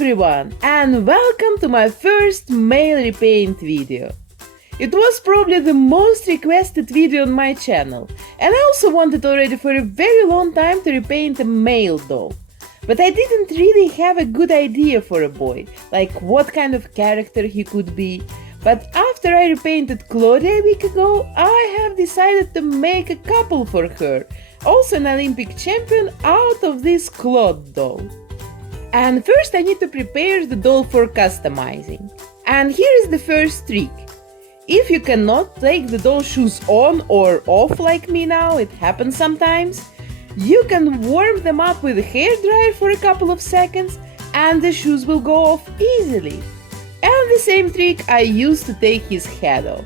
everyone, and welcome to my first male repaint video. It was probably the most requested video on my channel, and I also wanted already for a very long time to repaint a male doll. But I didn't really have a good idea for a boy, like what kind of character he could be. But after I repainted Claudia a week ago, I have decided to make a couple for her, also an Olympic champion, out of this Claude doll. And first I need to prepare the doll for customizing. And here is the first trick. If you cannot take the doll shoes on or off like me now, it happens sometimes, you can warm them up with a hairdryer for a couple of seconds and the shoes will go off easily. And the same trick I used to take his head off.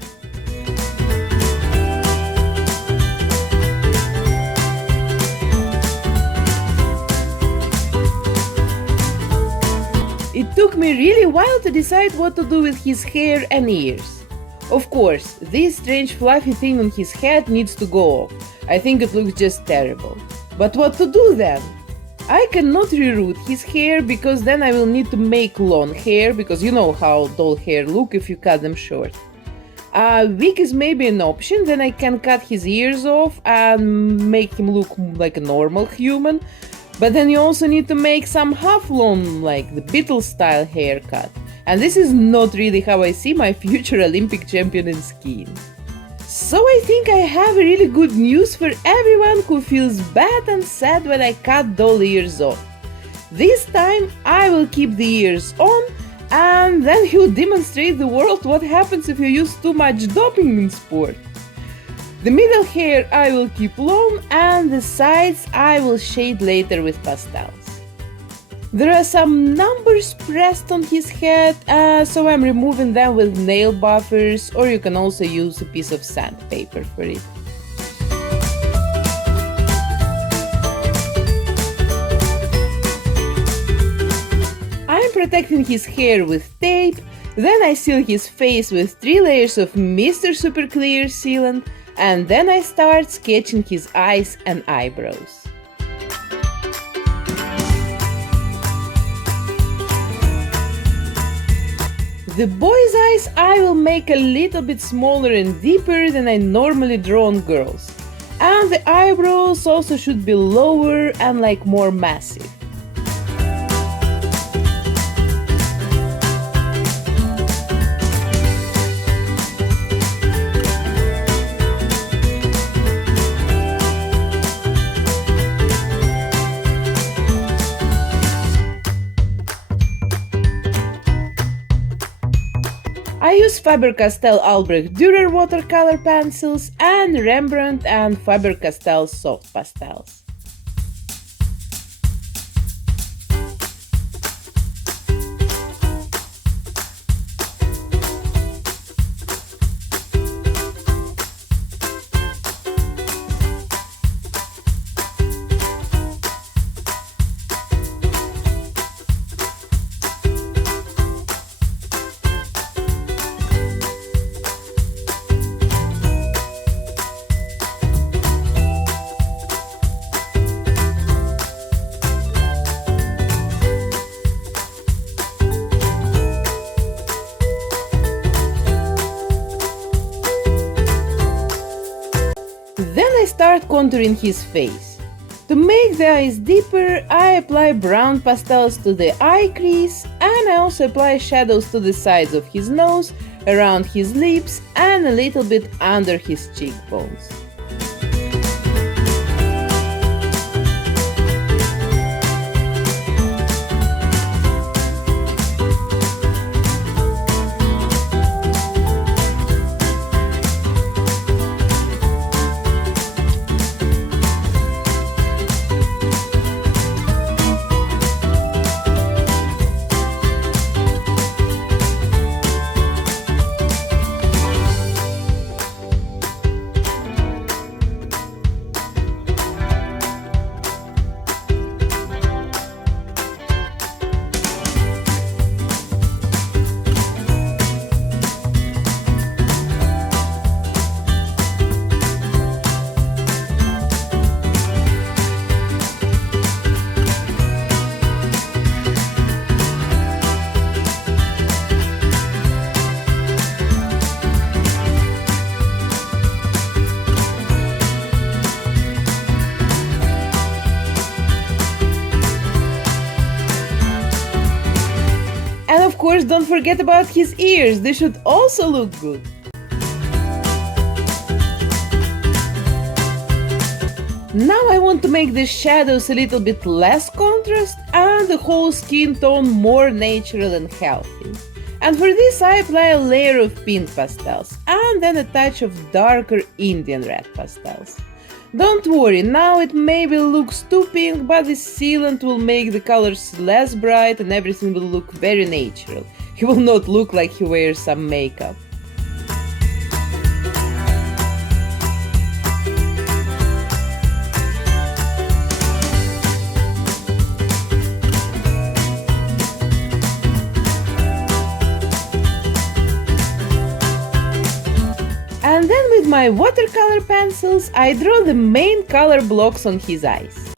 It took me really a while to decide what to do with his hair and ears. Of course, this strange fluffy thing on his head needs to go off. I think it looks just terrible. But what to do then? I cannot reroot his hair because then I will need to make long hair, because you know how doll hair look if you cut them short. A wig is maybe an option, then I can cut his ears off and make him look like a normal human. But then you also need to make some half-long, like the Beatles style haircut. And this is not really how I see my future Olympic champion in skiing. So I think I have really good news for everyone who feels bad and sad when I cut doll ears off. This time I will keep the ears on, and then he'll demonstrate the world what happens if you use too much doping in sport. The middle hair I will keep long, and the sides I will shade later with pastels. There are some numbers pressed on his head, so I'm removing them with nail buffers, or you can also use a piece of sandpaper for it. I'm protecting his hair with tape, then I seal his face with 3 layers of Mr. Super Clear sealant, and then I start sketching his eyes and eyebrows. The boy's eyes I will make a little bit smaller and deeper than I normally draw on girls. And the eyebrows also should be lower and like more massive. I use Faber-Castell Albrecht Dürer watercolor pencils and Rembrandt and Faber-Castell soft pastels. Then I start contouring his face. To make the eyes deeper, I apply brown pastels to the eye crease, and I also apply shadows to the sides of his nose, around his lips, and a little bit under his cheekbones. course, don't forget about his ears, they should also look good. Now I want to make the shadows a little bit less contrast and the whole skin tone more natural and healthy. And for this I apply a layer of pink pastels and then a touch of darker Indian red pastels. Don't worry, now it maybe looks too pink, but the sealant will make the colors less bright and everything will look very natural. He will not look like he wears some makeup. And then with my watercolor pencils, I draw the main color blocks on his eyes.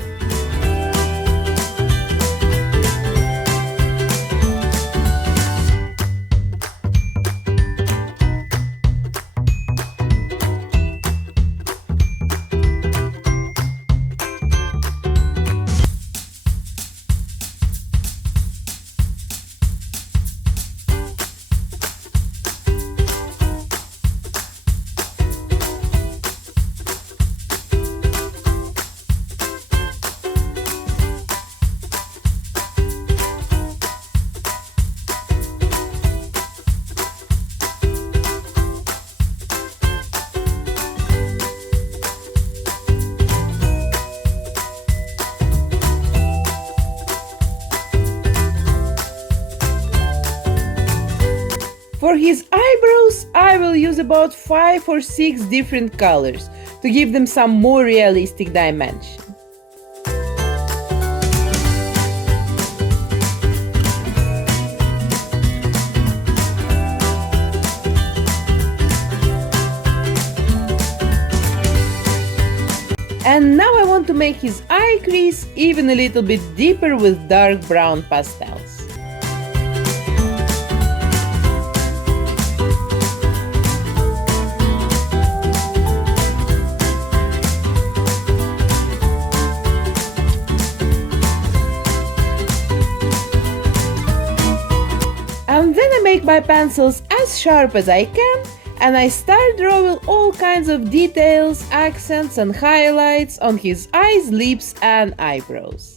For his eyebrows, I will use about 5 or 6 different colors to give them some more realistic dimension. And now I want to make his eye crease even a little bit deeper with dark brown pastels. And then I make my pencils as sharp as I can, and I start drawing all kinds of details, accents and highlights on his eyes, lips and eyebrows.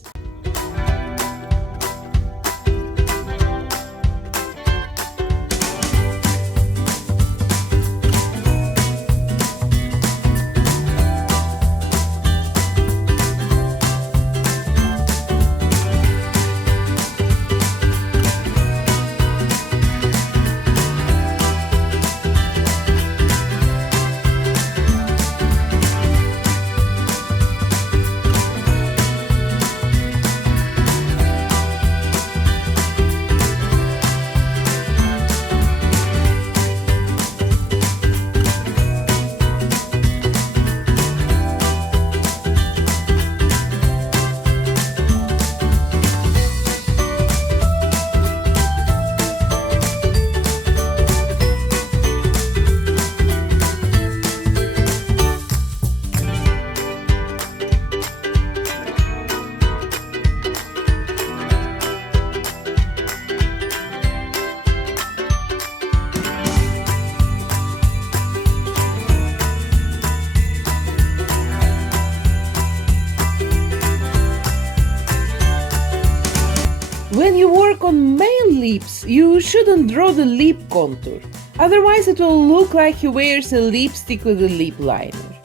When you work on male lips, you shouldn't draw the lip contour, otherwise it will look like he wears a lipstick with a lip liner.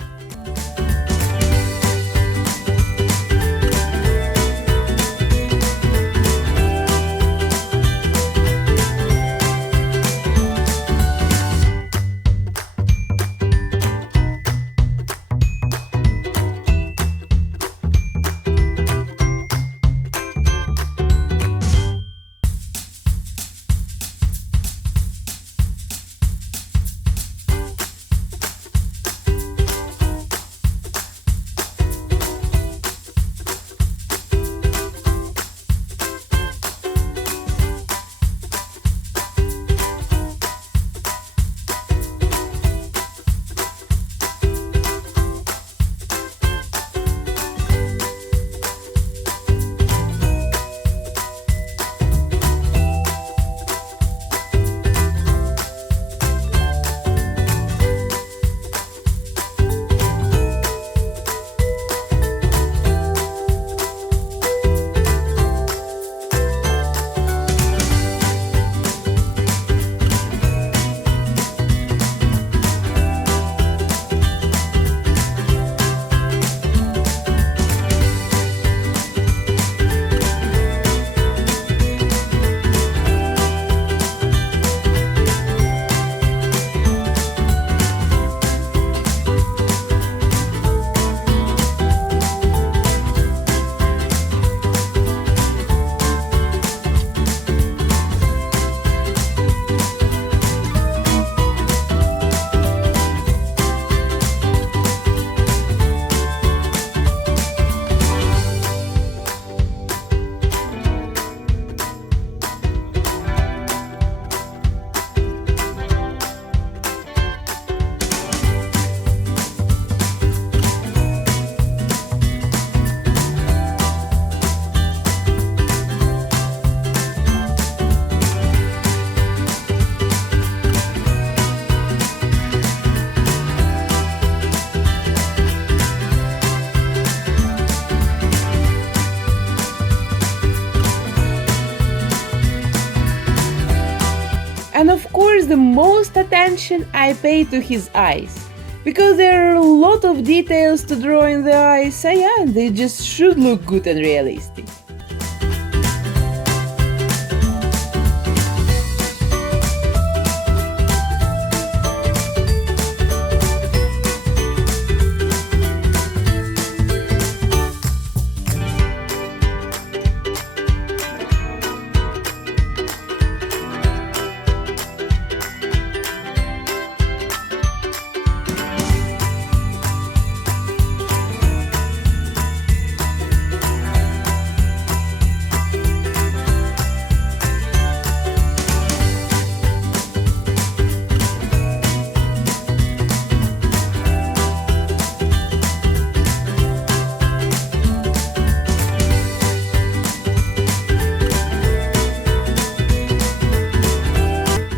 of course, the most attention I pay to his eyes, because there are a lot of details to draw in the eyes, so yeah, they just should look good and realistic.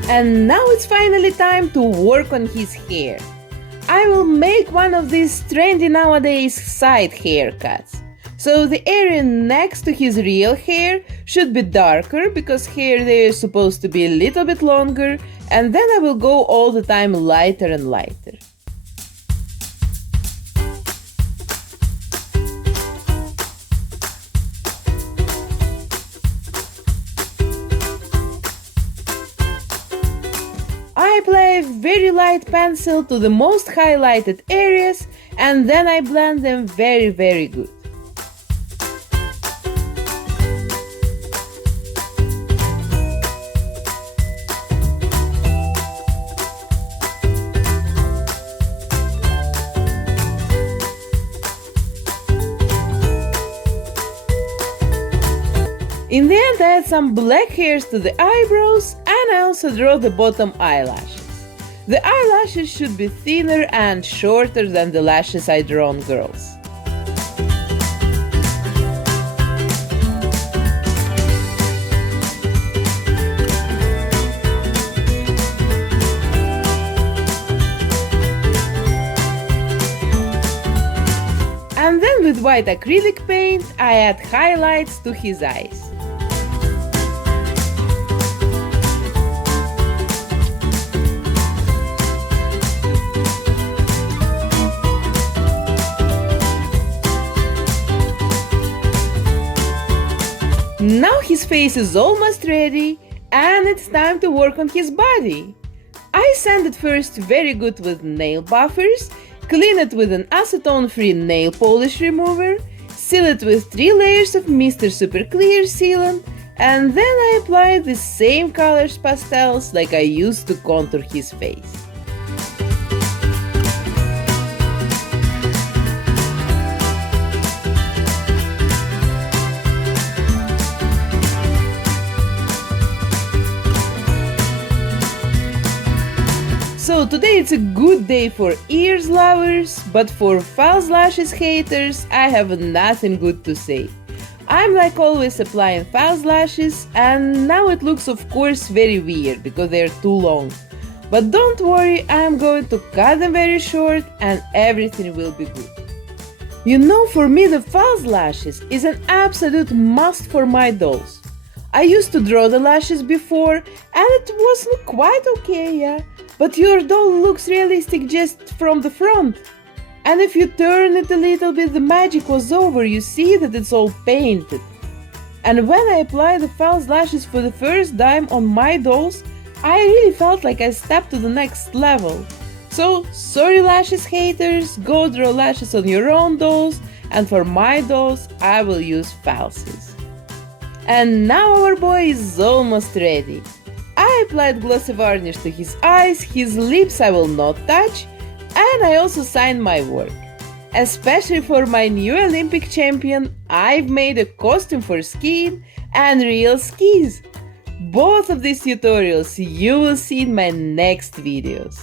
And now it's finally time to work on his hair. I will make one of these trendy nowadays side haircuts. So the area next to his real hair should be darker because hair there is supposed to be a little bit longer, and then I will go all the time lighter and lighter. I apply a very light pencil to the most highlighted areas, and then I blend them very good. In the end, I add some black hairs to the eyebrows, and I also draw the bottom eyelashes. The eyelashes should be thinner and shorter than the lashes I draw on girls. And then with white acrylic paint, I add highlights to his eyes. Now his face is almost ready, and it's time to work on his body. I sand it first very good with nail buffers, clean it with an acetone-free nail polish remover, seal it with 3 layers of Mr. Super Clear sealant, and then I apply the same colors pastels like I used to contour his face. So today it's a good day for ears lovers, but for false lashes haters, I have nothing good to say. I'm like always applying false lashes, and now it looks of course very weird because they're too long. But don't worry, I'm going to cut them very short and everything will be good. You know, for me the false lashes is an absolute must for my dolls. I used to draw the lashes before and it was quite okay, yeah. But your doll looks realistic just from the front. And if you turn it a little bit, the magic was over. You see that it's all painted. And when I applied the false lashes for the first time on my dolls, I really felt like I stepped to the next level. So, sorry lashes haters, go draw lashes on your own dolls, and for my dolls, I will use falsies. And now our boy is almost ready. I applied glossy varnish to his eyes, his lips I will not touch, and I also signed my work. Especially for my new Olympic champion, I've made a costume for skiing and real skis. Both of these tutorials you will see in my next videos.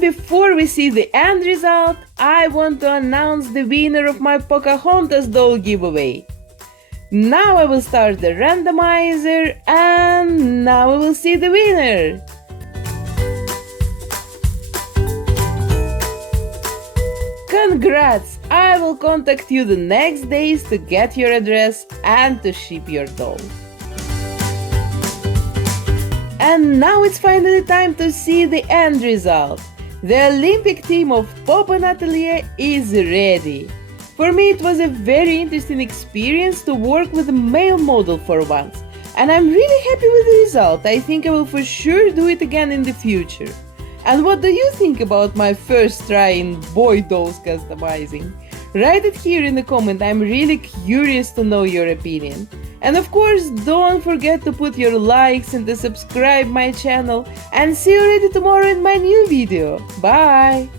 And before we see the end result, I want to announce the winner of my Pocahontas doll giveaway. Now I will start the randomizer, and now we will see the winner. Congrats! I will contact you the next days to get your address and to ship your doll. And now it's finally time to see the end result. The Olympic team of Poppen Atelier is ready. For me it was a very interesting experience to work with a male model for once, and I'm really happy with the result. I think I will for sure do it again in the future. And what do you think about my first try in boy dolls customizing? Write it here in the comment, I'm really curious to know your opinion. And of course, don't forget to put your likes and to subscribe my channel, and see you already tomorrow in my new video. Bye!